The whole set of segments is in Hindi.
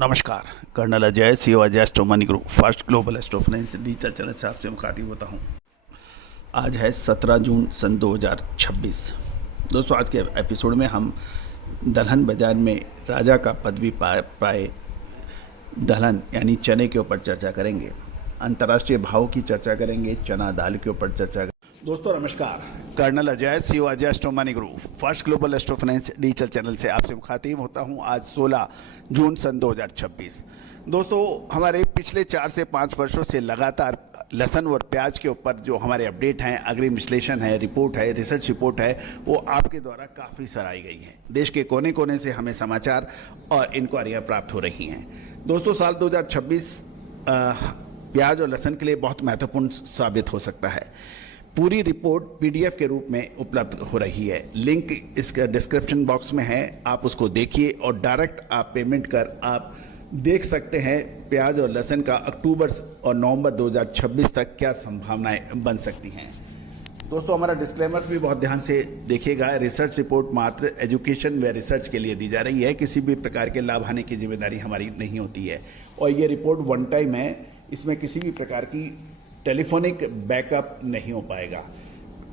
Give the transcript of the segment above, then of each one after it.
नमस्कार। Colonel Ajay, CEO Ajay Astro Money Group First Global Astro Finance digital channel से आपसे मुखातिब होता हूं। आज है 17 जून सन 2026। दोस्तों, आज के एपिसोड में हम दलहन बाजार में राजा का पदवी पाए दलहन यानी चने के ऊपर चर्चा करेंगे। अंतर्राष्ट्रीय भाव की चर्चा करेंगे, चना दाल के ऊपर चर्चा। दोस्तों नमस्कार, colonel Ajay, CEO Ajay Astro Money Group First Global Astro Finance digital channel से आपसे मुखातिब होता हूं। आज 16 जून सन 2026। दोस्तों, हमारे पिछले 4 से 5 वर्षों से लगातार लहसुन और प्याज के ऊपर जो हमारे अपडेट हैं, अग्रिम विश्लेषण है, रिपोर्ट है, रिसर्च रिपोर्ट है, वो आपके द्वारा काफ़ी सराही गई है। देश के कोने कोने से हमें समाचार और इंक्वायरियाँ प्राप्त हो रही हैं। दोस्तों, साल 2026 प्याज और लहसुन के लिए बहुत महत्वपूर्ण साबित हो सकता है। पूरी रिपोर्ट PDF के रूप में उपलब्ध हो रही है। लिंक इसका डिस्क्रिप्शन बॉक्स में है, आप उसको देखिए और डायरेक्ट आप पेमेंट कर आप देख सकते हैं प्याज और लहसुन का अक्टूबर और नवंबर 2026 तक क्या संभावनाएं बन सकती हैं। दोस्तों, हमारा डिस्क्लेमर्स भी बहुत ध्यान से देखिएगा। रिसर्च रिपोर्ट मात्र एजुकेशन व रिसर्च के लिए दी जा रही है, किसी भी प्रकार के लाभ हानि की जिम्मेदारी हमारी नहीं होती है और ये रिपोर्ट वन टाइम है, इसमें किसी भी प्रकार की टेलीफोनिक बैकअप नहीं हो पाएगा।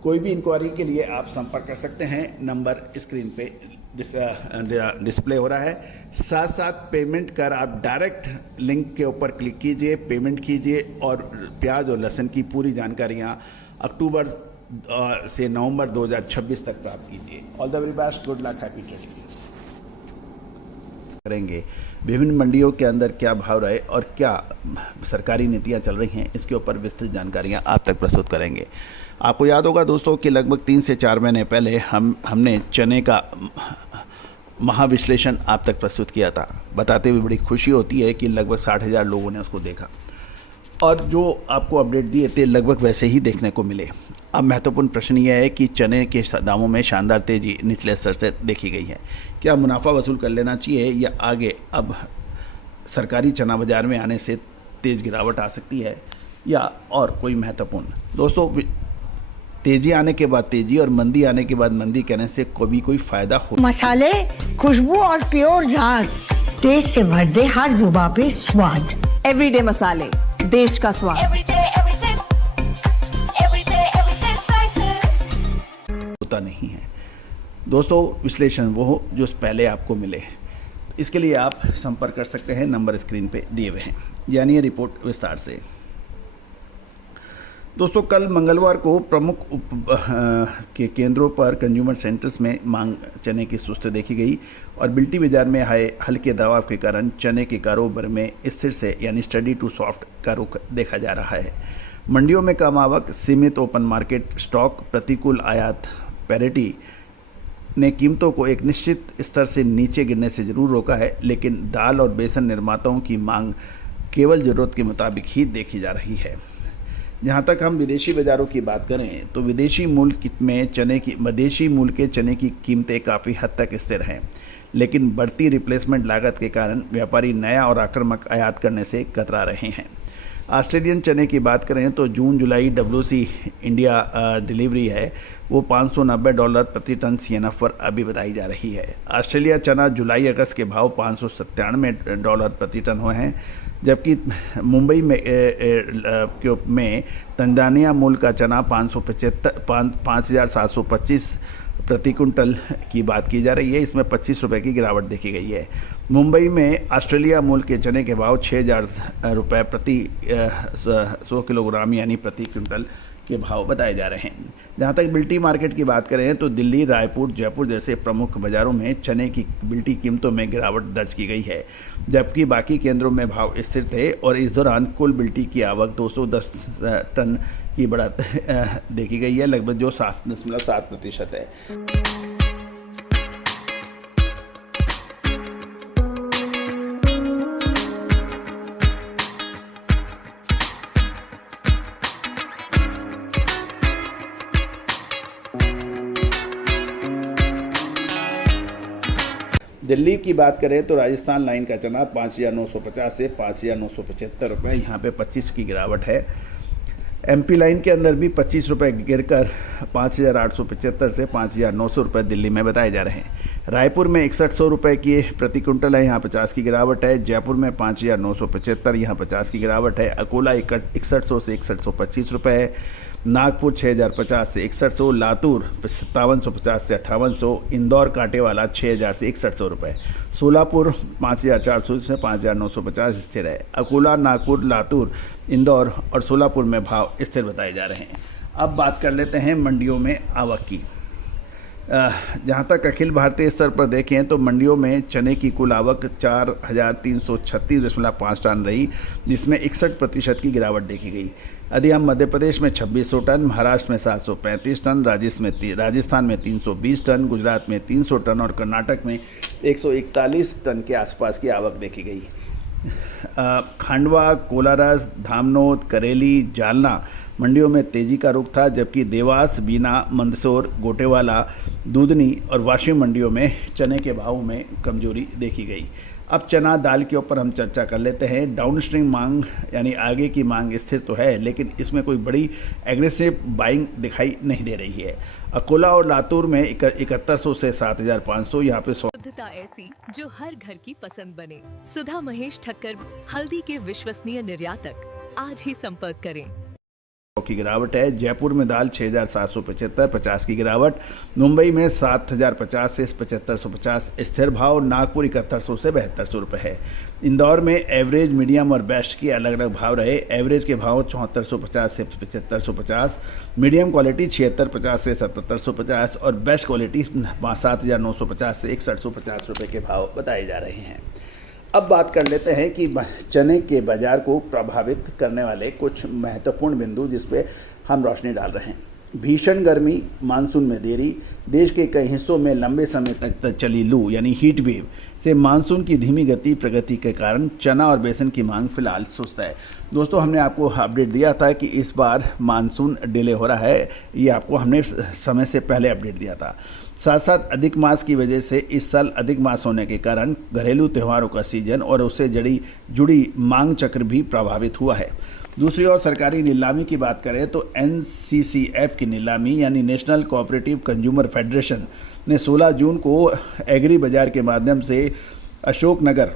कोई भी इंक्वायरी के लिए आप संपर्क कर सकते हैं, नंबर स्क्रीन पे डिस्प्ले हो रहा है। साथ साथ पेमेंट कर आप डायरेक्ट लिंक के ऊपर क्लिक कीजिए, पेमेंट कीजिए और प्याज और लहसुन की पूरी जानकारियां अक्टूबर से नवंबर 2026 तक प्राप्त कीजिए। All the very best, good luck, happy trading करेंगे। विभिन्न मंडियों के अंदर क्या भाव रहे और क्या सरकारी नीतियां चल रही हैं, इसके ऊपर विस्तृत जानकारियां आप तक प्रस्तुत करेंगे। आपको याद होगा दोस्तों कि लगभग 3 से 4 महीने पहले हमने चने का महाविश्लेषण आप तक प्रस्तुत किया था। बताते हुए बड़ी खुशी होती है कि लगभग 60,000 लोगों ने उसको देखा और जो आपको अपडेट दिए थे लगभग वैसे ही देखने को मिले। अब महत्वपूर्ण प्रश्न यह है कि चने के दामों में शानदार तेजी निचले स्तर से देखी गई है। क्या मुनाफा वसूल कर लेना चाहिए या आगे अब सरकारी चना बाजार में आने से तेज गिरावट आ सकती है या और कोई महत्वपूर्ण। दोस्तों, तेजी आने के बाद तेजी और मंदी आने के बाद मंदी कहने से कभी कोई फायदा हो। मसाले, खुशबू और प्योर झांझ, टेस्ट से भर दे हर जुबान पे स्वाद। एवरीडे मसाले, देश का स्वाद। होता नहीं है दोस्तों, विश्लेषण वो जो पहले आपको मिले। इसके लिए आप संपर्क कर सकते हैं, नंबर स्क्रीन पे दिए हुए हैं। जानिए रिपोर्ट विस्तार से। दोस्तों, कल मंगलवार को प्रमुख के केंद्रों पर कंज्यूमर सेंटर्स में मांग चने की सुस्त देखी गई और बिल्टी बाजार में आए हल्के दबाव के कारण चने के कारोबार में स्थिर से यानी स्टडी टू सॉफ्ट का रुख देखा जा रहा है। मंडियों में कम आवक, सीमित ओपन मार्केट स्टॉक, प्रतिकूल आयात पैरिटी ने कीमतों को एक निश्चित स्तर से नीचे गिरने से जरूर रोका है, लेकिन दाल और बेसन निर्माताओं की मांग केवल ज़रूरत के मुताबिक ही देखी जा रही है। जहां तक हम विदेशी बाज़ारों की बात करें तो विदेशी मूल के चने की कीमतें काफ़ी हद तक स्थिर हैं, लेकिन बढ़ती रिप्लेसमेंट लागत के कारण व्यापारी नया और आक्रामक आयात करने से कतरा रहे हैं। ऑस्ट्रेलियन चने की बात करें तो जून जुलाई WC इंडिया डिलीवरी है वो $590 प्रति टन CNF पर अभी बताई जा रही है। ऑस्ट्रेलिया चना जुलाई अगस्त के भाव $597 प्रति टन हुए हैं, जबकि मुंबई में तंजानिया मूल का चना 5,725 प्रति कुंटल की बात की जा रही है। इसमें 25 रुपये की गिरावट देखी गई है। मुंबई में ऑस्ट्रेलिया मूल के चने के भाव 6,000 रुपये प्रति 100 किलोग्राम यानी प्रति क्विंटल के भाव बताए जा रहे हैं। जहां तक बिल्टी मार्केट की बात करें तो दिल्ली, रायपुर, जयपुर जैसे प्रमुख बाज़ारों में चने की बिल्टी कीमतों में गिरावट दर्ज की गई है, जबकि बाकी केंद्रों में भाव स्थिर थे और इस दौरान कुल बिल्टी की आवक 210 टन की बढ़त देखी गई है, लगभग जो 7.7% है। दिल्ली की बात करें तो राजस्थान लाइन का चना 5,950 से 5,975 रुपये, यहाँ पे 25 की गिरावट है। एमपी लाइन के अंदर भी 25 रुपये गिरकर 5,875 से 5,900 रुपये दिल्ली में बताए जा रहे हैं। रायपुर में 6100 रुपये की प्रति क्विंटल है, यहाँ 50 की गिरावट है। जयपुर में 5,975, यहाँ 50 की गिरावट है। अकोला 6100 से 6125 रुपये है। नागपुर 6,050 से 6100, लातूर 5750 से 5800, इंदौर कांटे वाला 6,000 से 6100 रुपये, सोलापुर 5,400 से 5,950 स्थिर है। अकोला, नागपुर, लातूर, इंदौर और सोलापुर में भाव स्थिर बताए जा रहे हैं। अब बात कर लेते हैं मंडियों में आवक की। जहाँ तक अखिल भारतीय स्तर पर देखें तो मंडियों में चने की कुल आवक 4,336.5 टन रही, जिसमें 61% की गिरावट देखी गई। यदि हम मध्य प्रदेश में 2600 टन, महाराष्ट्र में 735 टन, राजस्थान में 320 टन, गुजरात में 300 टन और कर्नाटक में 141 टन के आसपास की आवक देखी गई। खंडवा, कोलारस, धामनोद, करेली, जालना मंडियों में तेजी का रुख था, जबकि देवास, बीना, मंदसौर, गोटेवाला, दूधनी और वाशिम मंडियों में चने के भाव में कमजोरी देखी गई। अब चना दाल के ऊपर हम चर्चा कर लेते हैं। डाउनस्ट्रीम मांग यानी आगे की मांग स्थिर तो है, लेकिन इसमें कोई बड़ी एग्रेसिव बाइंग दिखाई नहीं दे रही है। अकोला और लातूर में 7100 से 7500, यहाँ पे शुद्धता ऐसी जो हर घर की पसंद बने। सुधा महेश ठक्कर, हल्दी के विश्वसनीय निर्यातक। आज ही संपर्क करें। की गिरावट है। जयपुर में दाल 6,775, 50 की गिरावट। मुंबई में 7,050 से 7,550 स्थिर भाव। नागपुर 7100 से 7,200 रुपये है। इंदौर में एवरेज, मीडियम और बेस्ट के अलग अलग भाव रहे। एवरेज के भाव 7450 से 7550, मीडियम क्वालिटी 7650 से 7750 और बेस्ट क्वालिटी 7,950 से 6150 रुपये के भाव बताए जा रहे हैं। अब बात कर लेते हैं कि चने के बाजार को प्रभावित करने वाले कुछ महत्वपूर्ण बिंदु जिस पे हम रोशनी डाल रहे हैं। भीषण गर्मी, मानसून में देरी, देश के कई हिस्सों में लंबे समय तक चली लू यानी हीट वेव से मानसून की धीमी प्रगति के कारण चना और बेसन की मांग फिलहाल सुस्त है। दोस्तों, हमने आपको अपडेट दिया था कि इस बार मानसून डिले हो रहा है, ये आपको हमने समय से पहले अपडेट दिया था। साथ साथ अधिक मास की वजह से इस साल अधिक मास होने के कारण घरेलू त्योहारों का सीजन और उससे जुड़ी मांग चक्र भी प्रभावित हुआ है। दूसरी ओर सरकारी नीलामी की बात करें तो NCCF की नीलामी यानी नेशनल कोऑपरेटिव कंज्यूमर फेडरेशन ने 16 जून को एग्री बाजार के माध्यम से अशोकनगर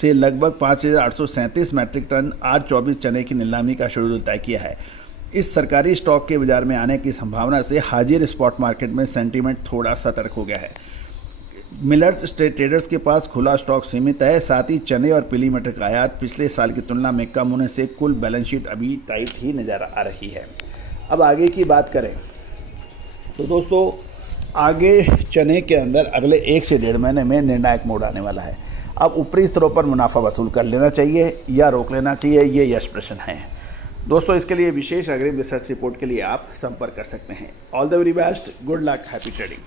से लगभग 5,837 मैट्रिक टन R24 चने की नीलामी का शेड्यूल तय किया है। इस सरकारी स्टॉक के बाजार में आने की संभावना से हाजिर स्पॉट मार्केट में सेंटीमेंट थोड़ा सतर्क हो गया है। मिलर्स ट्रेडर्स के पास खुला स्टॉक सीमित है। साथ ही चने और पीली मटर का आयात पिछले साल की तुलना में कम होने से कुल बैलेंस शीट अभी टाइट ही नजर आ रही है। अब आगे की बात करें तो दोस्तों, आगे चने के अंदर अगले 1 से 1.5 महीने में निर्णायक मोड़ आने वाला है। अब ऊपरी स्तरों पर मुनाफा वसूल कर लेना चाहिए या रोक लेना चाहिए, ये यश प्रश्न है। दोस्तों, इसके लिए विशेष अग्रिम रिसर्च रिपोर्ट के लिए आप संपर्क कर सकते हैं। All the very best, good luck, happy trading.